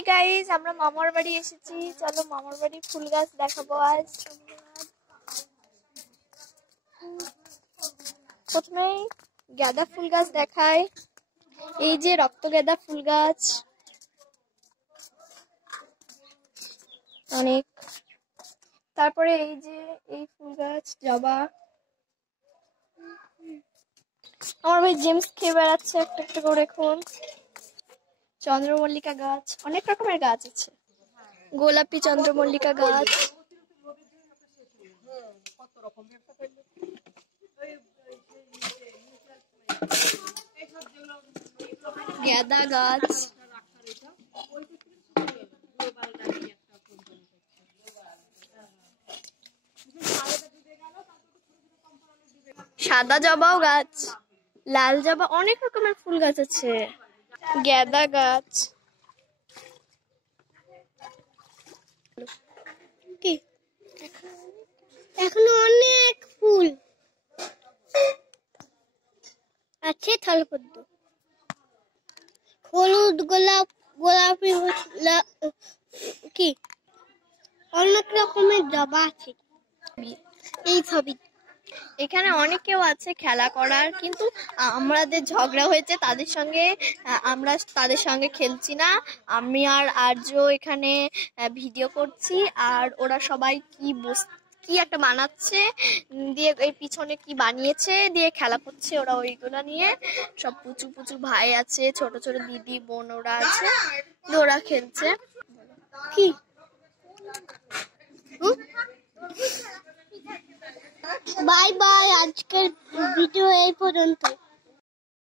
Hi guys, আমরা মামার বাড়ি এসেছি। চলো মামার বাড়ি ফুল গাছ দেখাবো আজ। প্রথমেই গাঁদা ফুল গাছ দেখায়। এই যে রক্ত গাঁদা ফুল গাছ অনেক। তারপরে এই যে এই ফুল গাছ জবা। আমার ভাই জেমস খেয়ে বেড়াচ্ছে একটা একটা করে। এখন চন্দ্রমল্লিকা গাছ, অনেক রকমের গাছ আছে। গোলাপি চন্দ্রমল্লিকা গাছ, গাঁদা গাছ, সাদা জবাও গাছ, লাল জবা, অনেক রকমের ফুল গাছ আছে। গাঁদা গাছ, কি এখনো অনেক ফুল আছে। থলপদ্ম, হলুদ গোলাপ, গোলাপি, কি অনেক রকমের জবা আছে। এই ছবি এখানে অনেকেও আছে খেলা করার, কিন্তু আমাদের ঝগড়া হয়েছে তাদের সঙ্গে। আমরা তাদের সঙ্গে খেলছি না। আমি আর আর্য এখানে ভিডিও করছি, আর ওরা সবাই কি একটা বানাচ্ছে, দিয়ে এই পিছনে কি বানিয়েছে দিয়ে খেলা করছে ওরা। ওইগুলা নিয়ে সব পুচু পুচু ভাই আছে, ছোট ছোট দিদি বোন ওরা আছে, ওরা খেলছে। কি বাই বাই, আজকের ভিডিও এই পর্যন্ত।